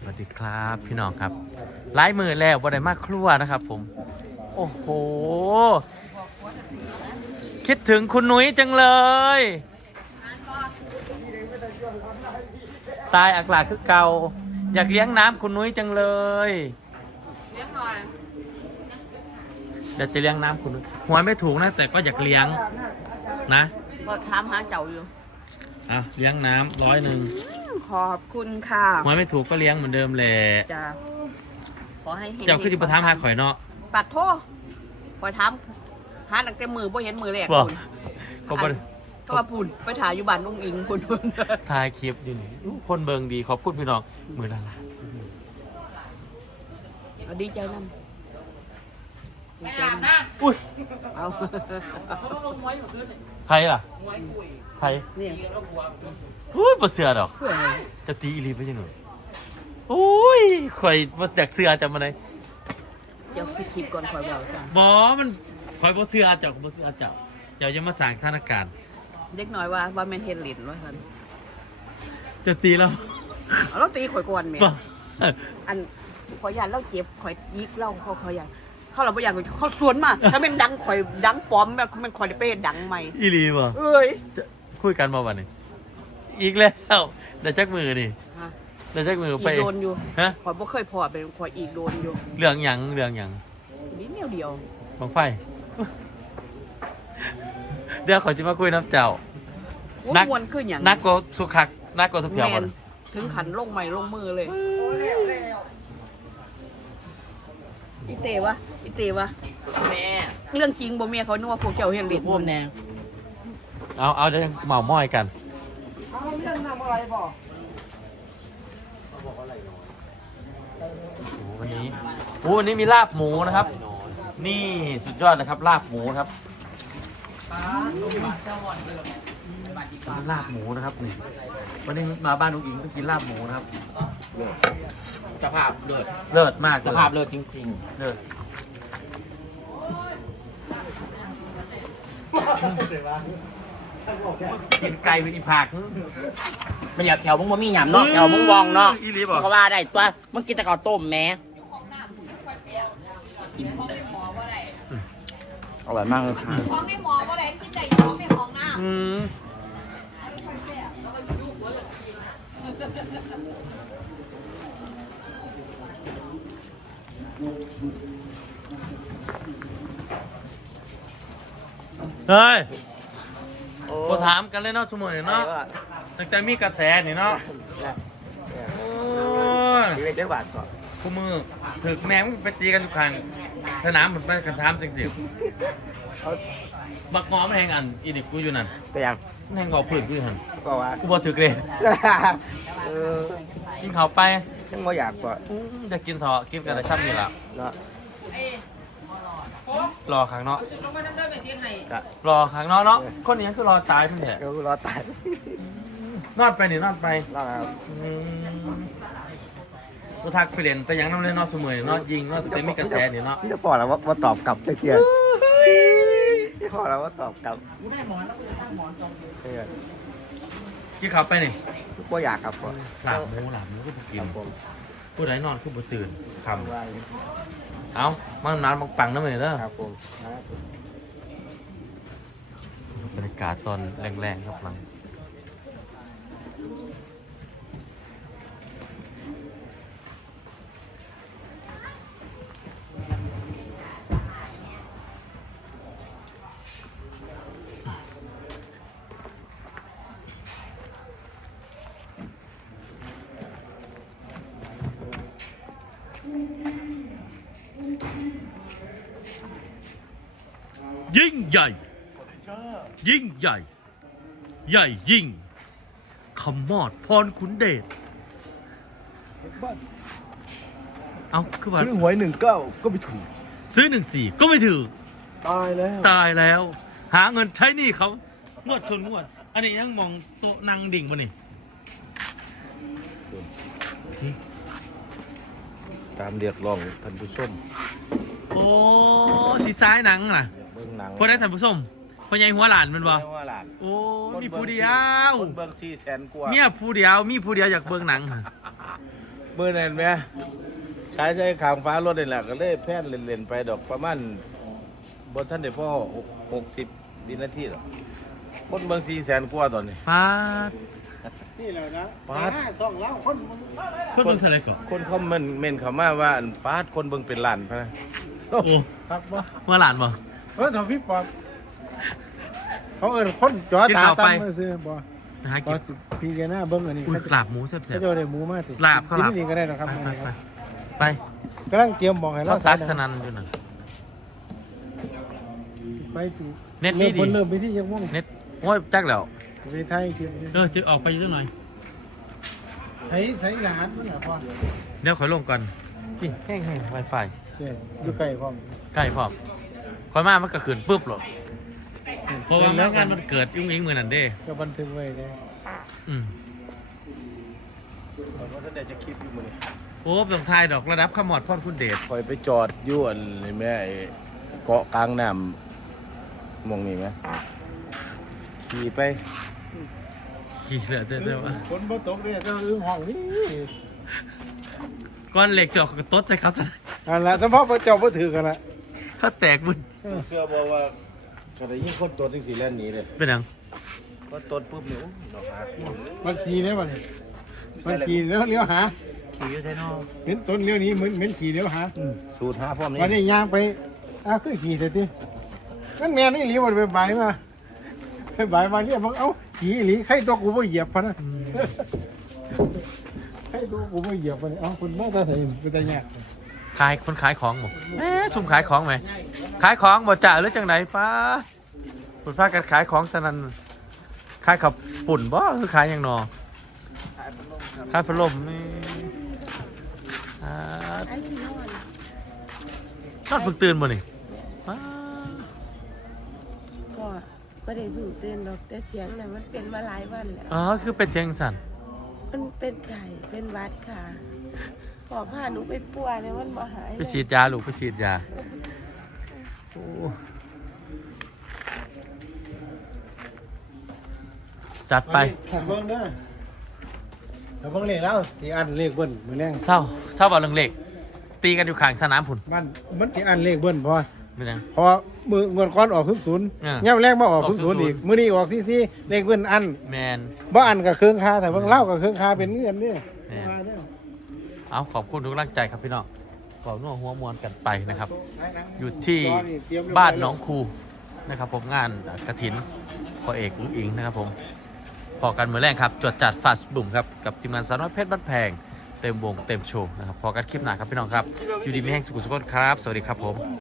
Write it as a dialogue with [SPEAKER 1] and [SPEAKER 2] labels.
[SPEAKER 1] วัสดีครับพี่น้องครับไล่มือแล้วบ่ได้มาครัวนะครับผมโอ้โหคิดถึงคุณนุ้ยจังเลยตายอักหลาคือเก่าอยากเลี้ยงน้ำคุณนุ้ยจังเลย
[SPEAKER 2] เลี้ยงหน่อย
[SPEAKER 1] เดี๋ยวจะเลี้ยงน้ำคุณนุ้ยหัวไม่ถูกนะแต่ก็อยากเลี้ยงนะ
[SPEAKER 2] ก็ถามหาเจ้าอยู่
[SPEAKER 1] เลี้ยงน้ำ100
[SPEAKER 2] ขอบคุณค่ะ
[SPEAKER 1] หัวไม่ถูกก็เลี้ยงเหมือนเดิมแหละ
[SPEAKER 2] จ้าขอให้เห็น
[SPEAKER 1] เจ้าคือสิบประทามหาข่อยเนาะ
[SPEAKER 2] ปัดโทษคอยทำหาตั้งแต่มือบ่เห็นมือแรกคุณ
[SPEAKER 1] ก็บ่
[SPEAKER 2] ก็มาปุ่นไปถ่ายอยู่บ้านลุงอิงคุณ
[SPEAKER 1] ถ่ายคลิปอยู่นี่คนเบิงดีขอบคุณพี่น้องมือละลา
[SPEAKER 2] ดีใจนั่น
[SPEAKER 1] ดีใจนั่นอุ้ย
[SPEAKER 2] เอา
[SPEAKER 1] ใครล่ะใคร
[SPEAKER 2] เนี่ย
[SPEAKER 1] อุ้ยบ่เสือดอกจะตีอีลีไปยังหนูโอ้ยข่อยบ่อยากเสือจำมาไหน
[SPEAKER 2] เดี๋ยวคลิปก่อนคอยบอกจ้ะ
[SPEAKER 1] บ่มันข่อยบ่เสือเจ้าบ่เสือเจ้าจะมาสร้างสถานการณ์
[SPEAKER 2] เด็กน้อยว่าแมนเฮดลินว่าท่าน
[SPEAKER 1] จะตีแล้ว
[SPEAKER 2] เราตีข่อยก่อนแม่อันขอยยันเล่าเจ็บข่อยยิกเล่าเขาอยากเขาเราไม่อยากเขาสวนมาถ้าเป็นดังข่อยดังปลอมแบบมันข่อยได้ไปดังใหม่
[SPEAKER 1] อีลีบ่
[SPEAKER 2] เอ้ย
[SPEAKER 1] คุยกันมาวันนี้อีกแล้วเดี๋ยวจักมือนี่เดี๋ยวจักมือไป
[SPEAKER 2] โดนอยู่
[SPEAKER 1] ฮะ
[SPEAKER 2] ข่อยบ่เคยพอเป็นข่อยอีกโดนอยู่
[SPEAKER 1] เรื่องหยัง
[SPEAKER 2] นิดเดียว
[SPEAKER 1] บังไฟเดี๋ยวขอจะมาคุยน้ำเจ้า
[SPEAKER 2] นักมวนขึ้นอย่าง
[SPEAKER 1] นักก็สุขักนักก็ทุกอย่าง
[SPEAKER 2] ถึงขันลงใหม่ลงมือเลยอีเตวะแม่เรื่องจริงบ่เมียเขานึกว่าพวกเจ้าเฮดลินพวกแนง
[SPEAKER 1] เอาเดี๋ยวเหมาม้อยกัน
[SPEAKER 2] เอาเรื่องทำอะไรบอก
[SPEAKER 1] วันนี้มีลาบหมูนะครับนี่สุดยอดเลยครับลาบหมูครับลาบหมูนะครับนี่วันนี้มาบ้านลุงอิงต้องกินลาบหมูนะครับ
[SPEAKER 3] สภาพเ
[SPEAKER 1] ลิศมาก
[SPEAKER 3] สภาพเลิศจริง
[SPEAKER 1] ๆเลิศกินไก่ไปอีผัก
[SPEAKER 3] มันอยากแถวมึงว่ามีหยำเนาะแถวมึงวองเนาะเพราะว่าได้ตัวมึงกินแต่ข้าวต้มแม่อร่อยมากเลยค่ะ
[SPEAKER 2] ของในหมอก็ได้กินได้ของในห้องน้ำ
[SPEAKER 1] เฮ้ยพอถามกันเลยเนาะชั่วโมงเนาะตั้งแต่มีกระแสนี่เนาะ
[SPEAKER 3] ตีไปเจ้าบาทก่อน
[SPEAKER 1] คู่มือถึกแม่งไปตีกันทุกครั้งสนามเหมือนไปกันถามจริงๆบักงอไม่แหงอันอีดิกูอยู่นั่น
[SPEAKER 3] แต่ยัง
[SPEAKER 1] แหงงอผืนกูอยู่หัน
[SPEAKER 3] ก็ว่า
[SPEAKER 1] กูบอกถึกเลยกินเขาไป
[SPEAKER 3] ยังไม่อยากก่อน
[SPEAKER 1] จะกินเถอะกินกันแต่ช่ำนี่แหละรอครั้งเนาะรอครั้งเนาะคนนี้คือรอตายเพื่อนแหละ
[SPEAKER 3] รอตาย
[SPEAKER 1] นอนไปนี่นอนไป
[SPEAKER 3] นอนครับ
[SPEAKER 1] กูทักไปเรียนแต่ยังน้องเล่นนอนเสมอนอนยิงนอนแต่ไม่กระแสนี่เนาะ
[SPEAKER 3] จะพอแล้วว่าตอบกลับจะเทียนพอแล้วว่าตอบกลับ
[SPEAKER 1] กินข้าวไปนี่
[SPEAKER 3] ก็อยากกลับก่อน
[SPEAKER 1] หลับหมูก็ไปกินผู้ใดนอนคือบ่ตื่นคำเอามันนานบางปังนั่นเลยเด้อ
[SPEAKER 3] ครับผม
[SPEAKER 1] บรรยากาศตอนแรงๆครับหลังยิ่งใหญ่ยิ่งใหญ่ใหญ่ยิ่งคำมอดพรขุนเดชเอาคือว่า
[SPEAKER 3] ซื้อหวย19ก็ไม่ถูก
[SPEAKER 1] ซื้อ14ก็ไม่ถือ
[SPEAKER 3] ตาย
[SPEAKER 1] แล้ว หาเงินใช้หนี้เขางวดชนงวดอันนี้ยังมองโต๊ะนั่งดิ่งป่ะนี่
[SPEAKER 3] ตามเรียกร้องท่านผู้ชม
[SPEAKER 1] โอ้สีซ้ายหนังล่ะพอได้ท่านผู้ชมพอใหญ่หัวหลานมันบ่โอ้มีผู้เดียว
[SPEAKER 3] คนเบิ่ง400,000กว่า
[SPEAKER 1] เมียผู้เดียวมีผู้เดียวอยากเบิ่งหนัง
[SPEAKER 4] มือนั่นไหมใช้ขางฟ้ารถนี่แหละก็เลยแพนเล่นๆไปดอกประมาณบนท่านเดี๋ยวพ่อ60 วินาทีหรอกคนเมือง400,000 กว่าตอนนี้
[SPEAKER 1] ปาด
[SPEAKER 5] นี่แหละนะ
[SPEAKER 4] ปาด
[SPEAKER 5] สองแล้วคนมึง
[SPEAKER 1] คนเบิ่งเท่าไหร่ก่อน
[SPEAKER 4] คนเขาเมนเขามาว่าอันปาดคนเบิ่งเป็นล้านพะนะ
[SPEAKER 1] โอ้
[SPEAKER 5] ครับบ่
[SPEAKER 1] เมื่อหลานบ่
[SPEAKER 5] ทำพี่ปอบเขาคนจอ
[SPEAKER 1] กิน
[SPEAKER 5] ตา
[SPEAKER 1] ข้าวไป
[SPEAKER 5] ตั้งมาซื้อบ่
[SPEAKER 1] นะฮะ
[SPEAKER 5] พ
[SPEAKER 1] กิ
[SPEAKER 5] อน พี่แกหน้าเบิ้งอันนี้
[SPEAKER 1] อุ้ยลาบหมูแซ่บ
[SPEAKER 5] เขาจะได้หมูมาติ
[SPEAKER 1] ลาบข้าวหลาม
[SPEAKER 5] กินนี่ก็ได้หรอกครับ
[SPEAKER 1] ไป
[SPEAKER 5] กำลังเตรียมบอกให้
[SPEAKER 1] เขา
[SPEAKER 5] เรา
[SPEAKER 1] ซักสนันอยู่น่ะ
[SPEAKER 5] ไป
[SPEAKER 1] เน็ตนี่ดี
[SPEAKER 5] เริ่มไปที่ยังม่วง
[SPEAKER 1] เน็ตโอ้ยจักแล้ว
[SPEAKER 5] ไปไทยคิว
[SPEAKER 1] จะออกไปอยู่จังหน่อย
[SPEAKER 5] ไทยหลานมันเหรอพ่อ
[SPEAKER 1] เดี๋ยวขอยลงก่อนจริงแห้งๆ Wi-Fi
[SPEAKER 5] เนี่ยอยู่ใกล้พ่อม
[SPEAKER 1] ใกล้พร้อมคอยมามันก็ขึ้นปุ๊บหรอเพราะว่างานมันเกิดยุ่งอิงมือนั่นเด้
[SPEAKER 5] ก็บันทึกไว้เลย
[SPEAKER 1] อืม
[SPEAKER 4] เพราะท่านได้จะคลิปอยู่มื้อนี้
[SPEAKER 1] โอ้ต้องทายดอกระดับขมอดพ่อนคุณเดช
[SPEAKER 4] คอยไปจอดอยู่อันนี่แม่ไอ้เกาะกลางน้ำมองนี่ไหมขี่ไป
[SPEAKER 1] ขี่เหลือเจ้าว่า
[SPEAKER 5] ฝนบ่ตกเลยเจ้าอึ้งห้องนี่
[SPEAKER 1] ก้อนเหล็กจอกโต๊ดใจเขาซะ
[SPEAKER 5] อันละแต่พ่อเจ้าบ่ถือกันละ
[SPEAKER 1] เขาแตกบุญ
[SPEAKER 4] เชื่อบอกว่าก็ได้ยิ่งคนตัวจังสีแล่นหนีเลย
[SPEAKER 1] เป็นหยัง
[SPEAKER 4] ก็ต้นปุ๊บเนี่ยดอกหัก
[SPEAKER 5] มันขี่ได้บ่เนี่ยมันขี่แล้วเลี้ยวหา
[SPEAKER 1] ขี่อยู่ใช่นอ
[SPEAKER 5] เห็นต้นเลี้ยวนี้เหมือนขี่เลี้ยวหา
[SPEAKER 4] สูตรหาพร้อม
[SPEAKER 5] วัน
[SPEAKER 4] นี่
[SPEAKER 5] นี้ย่างไปคือขี่เสร็จทีนั่นแม่นี่หลีวันไปบ่ายมาไปบ่ายมาเรียกบอกเอ้าขี่หลีใครตัวกูบ่เหยียบพะนะใครตัวกูบ่เหยียบพะเนี่ยเอ้าคุณมาตาใส่เป็นตาแยก
[SPEAKER 1] ขายคนขายของบ่ซุ่มขายของไหมขายของบ่จ่าหรือจังไหนป้าคุณพากันขายของสนันขายขับปุ่นบ่คือขายหยังนอขายพัดลมนี่อ่านอนฝึกตื่นบ่นี่ป๊าด
[SPEAKER 6] ก็ไม่ได้เพิ่งตื่นหรอกแต่เสียงน่ะมันเป็นมาหลายวันแล้ว
[SPEAKER 1] อ๋อคือเป็นเชียงสัน
[SPEAKER 6] มันเป็นไข่เป็นหวัดค่ะพอพาหนูไปปัวเนี่ยมันบ่หาย
[SPEAKER 1] ไปฉีดยาลูกไปฉีดยาโอ้จัดไป
[SPEAKER 5] ถ้าเบิ่งเด้อถ้าเบิ่งเลขแล้วสิอันเลขเบิ้ลมื้อแรง
[SPEAKER 1] เศร้าบ่เรื่องเหล็ก ตีกันอยู่ข้างสนามพุ่น
[SPEAKER 5] มันสิอันเลขเบิ้ลพอ
[SPEAKER 1] เป็นยัง
[SPEAKER 5] พอมือเงินก้อนออก00
[SPEAKER 1] อ่า
[SPEAKER 5] ย่ำแรกมาออก
[SPEAKER 1] ออก
[SPEAKER 5] 00อีกมื้อนี้ออก44เลขเบิ้ลอัน
[SPEAKER 1] แมน
[SPEAKER 5] บ่อันกับเครื่องคาแต่เบิ่งเล่ากับเครื่องคาเป็นเงินนี่
[SPEAKER 1] แม่น
[SPEAKER 5] มาเด้อ
[SPEAKER 1] เอาขอบคุณทุกกำลังใจครับพี่น้องขอนัวหัวมวลกันไปนะครับ อยู่ที่บ้านหนองคูนะครับผมงานกฐินพ่อเอกลุงอิงนะครับผมพอกันเหมือนแรกครับจวดจัดฟาสบุ่มครับกับทีมงานสาวน้อยเพชรบ้านแพงเต็มวงเต็มโชว์นะครับพอกันคลิปหน้าครับพี่น้องครับอยู่ดีมีแห้งสุขุสุขนครับสวัสดีครับผม